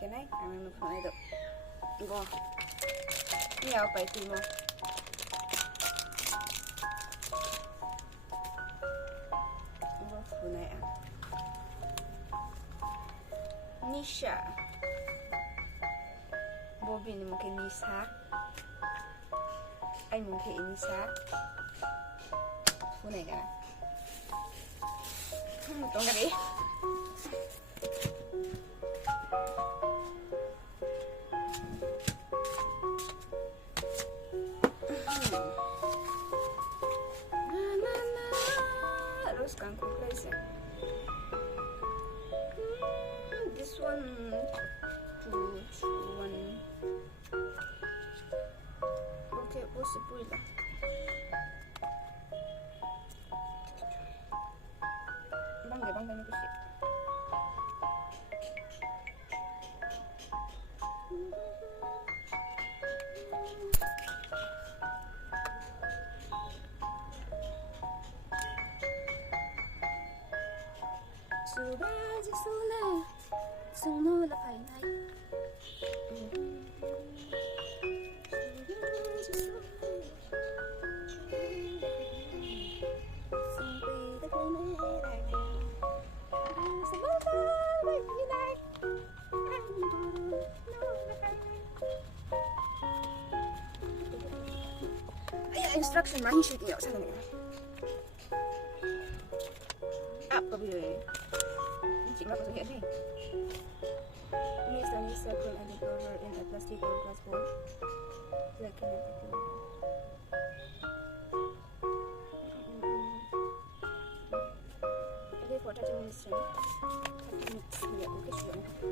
cái này nó phải được ngon nhiều phải tìm một này à Nisha Bobby mungkin Nisa anh mungkin Nisa này cả tunggu kali terus kangkung guys ya this one okay possible lah bang ini sih 수바지 손에 승노라 파이나이 instruction 많이 줄게요 사장님 apa boleh cik mak pasal ni yes and circle and cover in a plastic or glass bowl like in a okay for 30 minutes 30 minutes ya okay sudah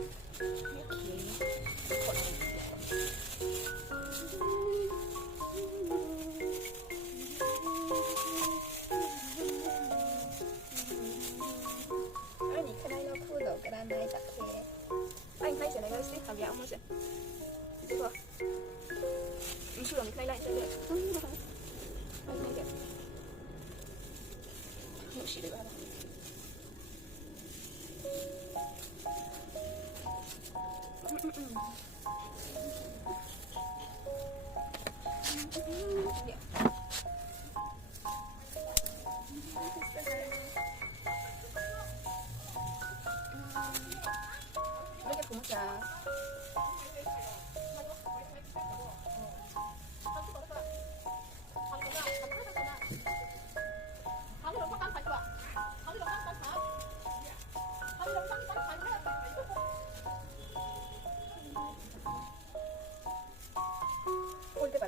anh thấy sẽ này cái stick cảm giác không sẽ được rồi đi xuống thay lại cho được anh thấy được không chỉ được đâu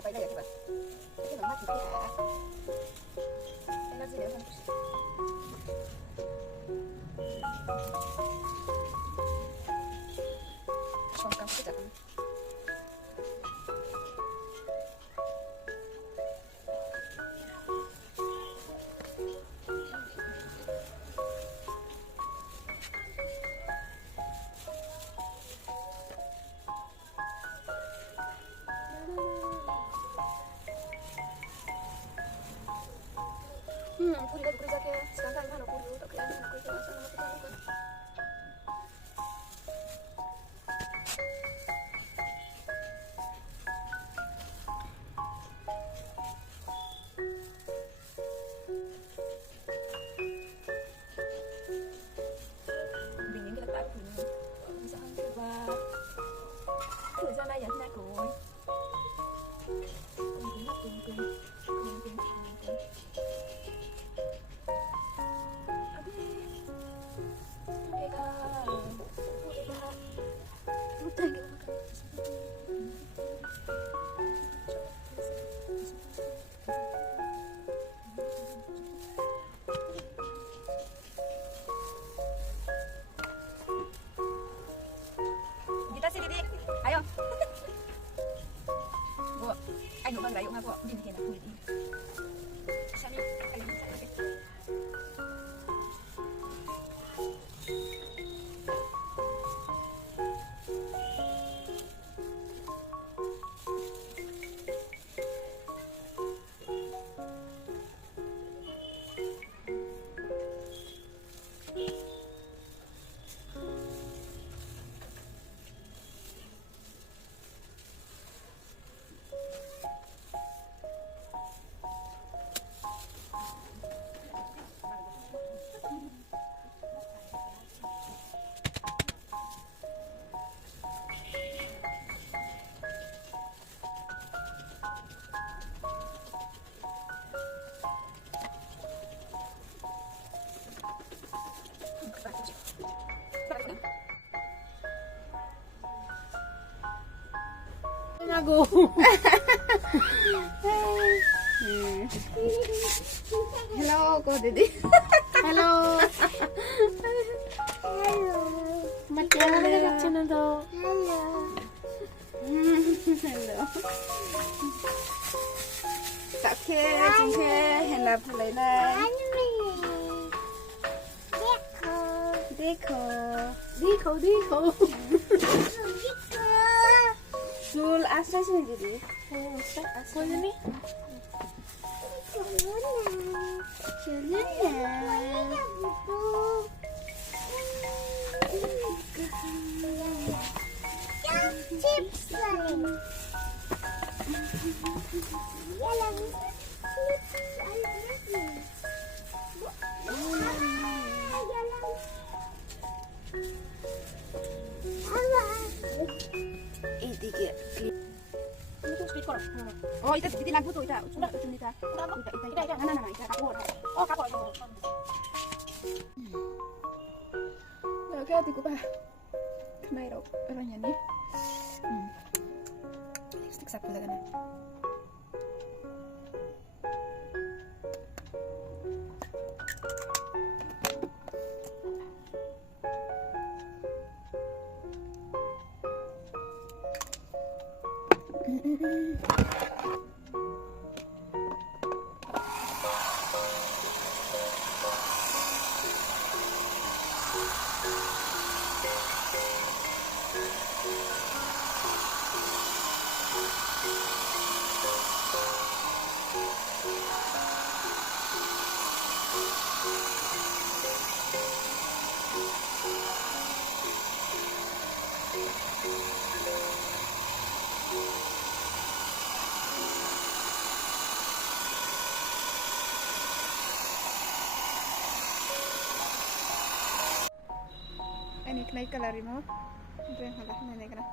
Vậy đây là cái phần mắt thì cái hả nó gì nữa không còn cắm cái chặt 우리가 그렇게 시간을 하는 우리 어떻게 하는 거지? mình những cái đặc biệt mình sẽ và thời gian này là của kita sih Didi, ayo. Bu, anh cũng gayung ha bu, nhìn thế nào đi. Sao đi, anh đi. bago. Hello cô Didi. Hello. Macam mana macam tu? Hello. Cậu Khê, chúng Khê, hẹn gặp lại đây. Deco. Sul asal sini jadi. Asal ni? Oh, itu di lampu tuh, itu. Sudah itu Nita. Itu. Nah, itu kapur. Oh, kapur. Oke, hatiku Pak. Kenai rok orangnya nih. Lipstick sapu dah kan. Ini kenai color ini mau, itu yang halah nenek kena.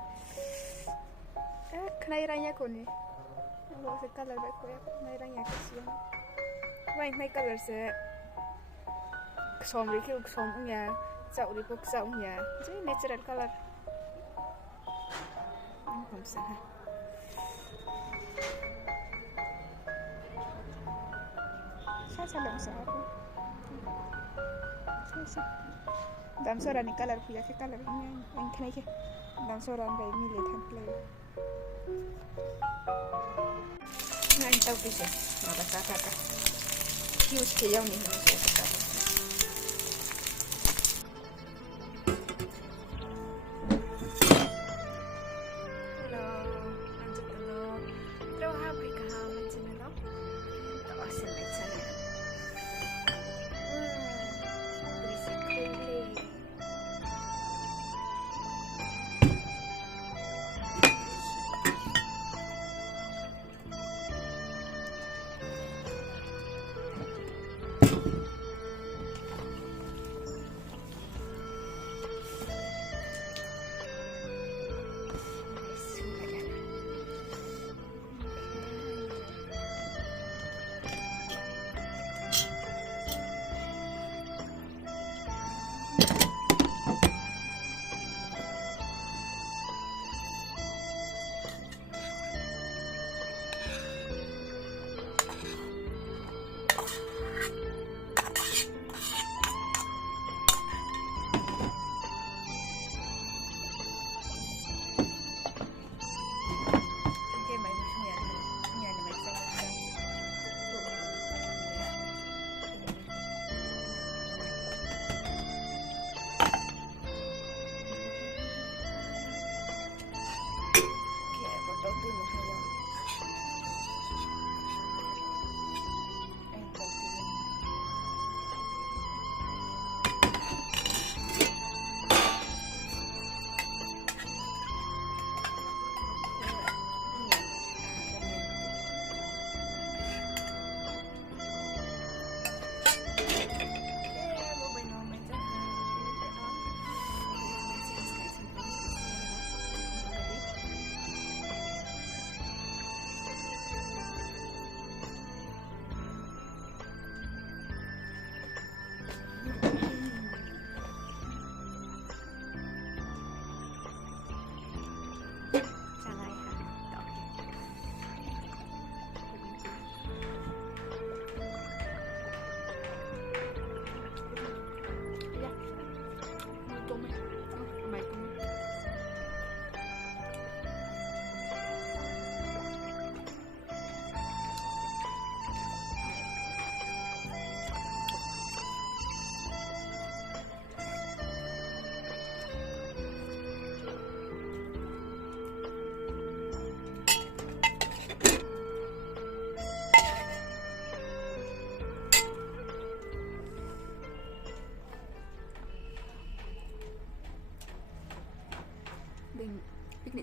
Kenai raya kau ni, kalau se color baik kau ya, kenai raya kesian. Baik kenai color se, som riki som ya, jauh ripuk jauh ya, jadi natural color. Ini sah. Saya lang sa ako. Saya. Dam soran ni color puya ke color ini yang kena ke. Dam soran bayi milih template. Nah, ini tahu bisa. Mana kata. Use ke yang ni saya kata. Hello, lanjut dulu. Terus apa ikah macam ni lo? Tak asal macam ni.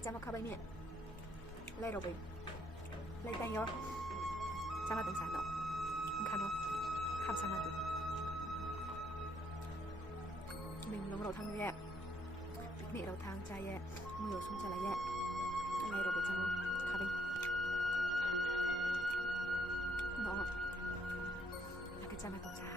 sama kau ini lấy rồi bị lấy tay vô sama tùng sản nọ khăn không khăm sang được mình lông đầu thang như vậy mẹ đầu thang trai vậy mưa xuống trở lại vậy lấy rồi bị chăng khá bình nó là cái cha mẹ tùng sản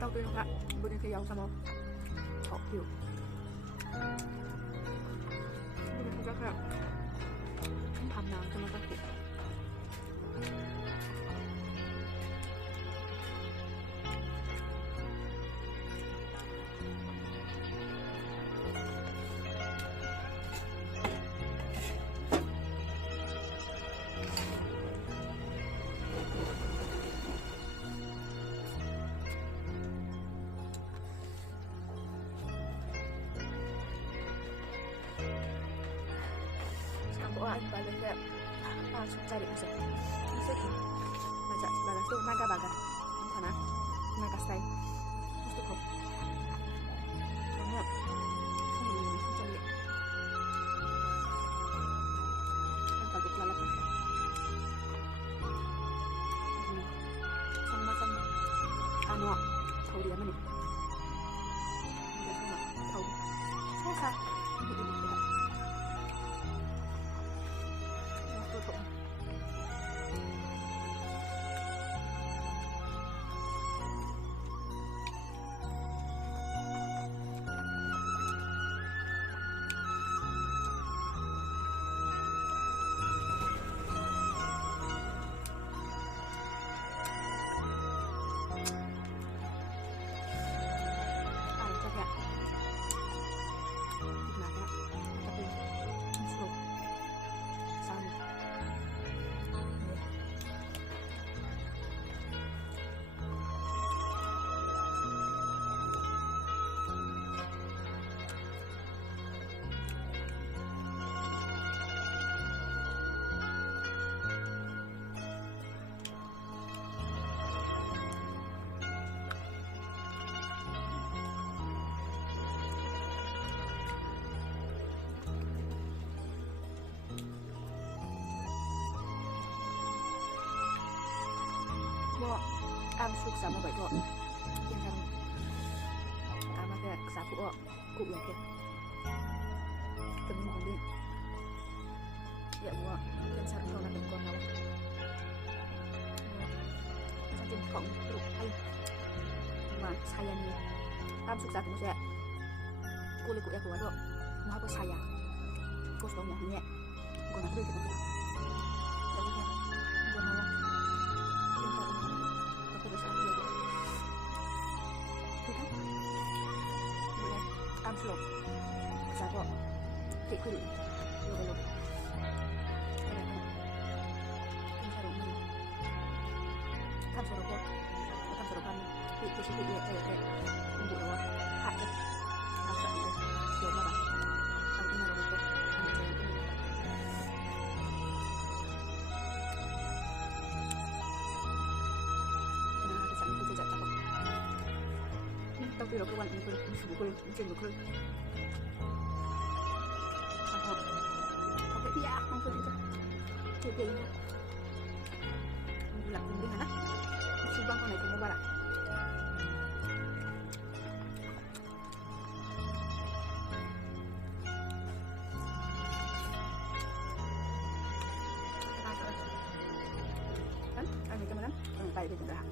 tao tuyên không ạ bữa nay khi dâu xong không họ kiểu bữa nay không chắc là không thầm nào cho nó tác kiểu anh balik ke langsung cari musuh itu baca balas tuh naga baga mana naga stay musuh kok karena semua ini musuh cari apa tuh kelala kan sama sama anu tahu dia mana dia sama tahu saya sah am suk sama vậy thôi yên tâm cảm ơn cái xã phụ cụ là kia từng mình đi dạ mua trên sân không là mình còn nấu cho tìm khổng lục hay mà sai anh am suk xã cũng sẽ cô lấy cụ ya của anh rồi mà có sai à cô sống nhà nhẹ còn làm gì thì không amslop sabo tikul lo kan soro ko kan soro kan itu sih dia untuk lo hak deh masa itu siapa lah kalau ini lo itu nah di sana itu jajak apa tapi lo kawan itu mukul mukul apa dia maksud itu jadi bilang mending anak subang kan itu barat kan anh cái mà tay đi cũng được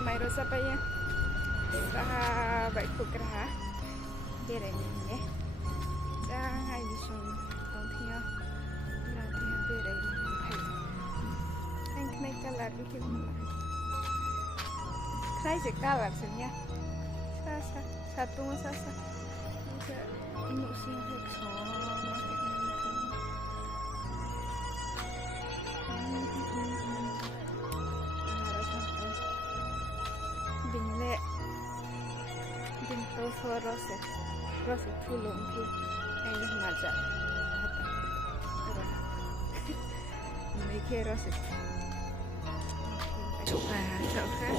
Mayroon sa pa yan sa baik ko kira dire ni Trang hay đi xuống còn theo là theo về đây phải anh này cả là đi kiểu khai sẽ cả là sao nhá sa sa satu sa sa bisa ini sih Dinle din to so rose tulung tu ay majaไม่เคยรสจุกอ่ะเจ้าค่ะ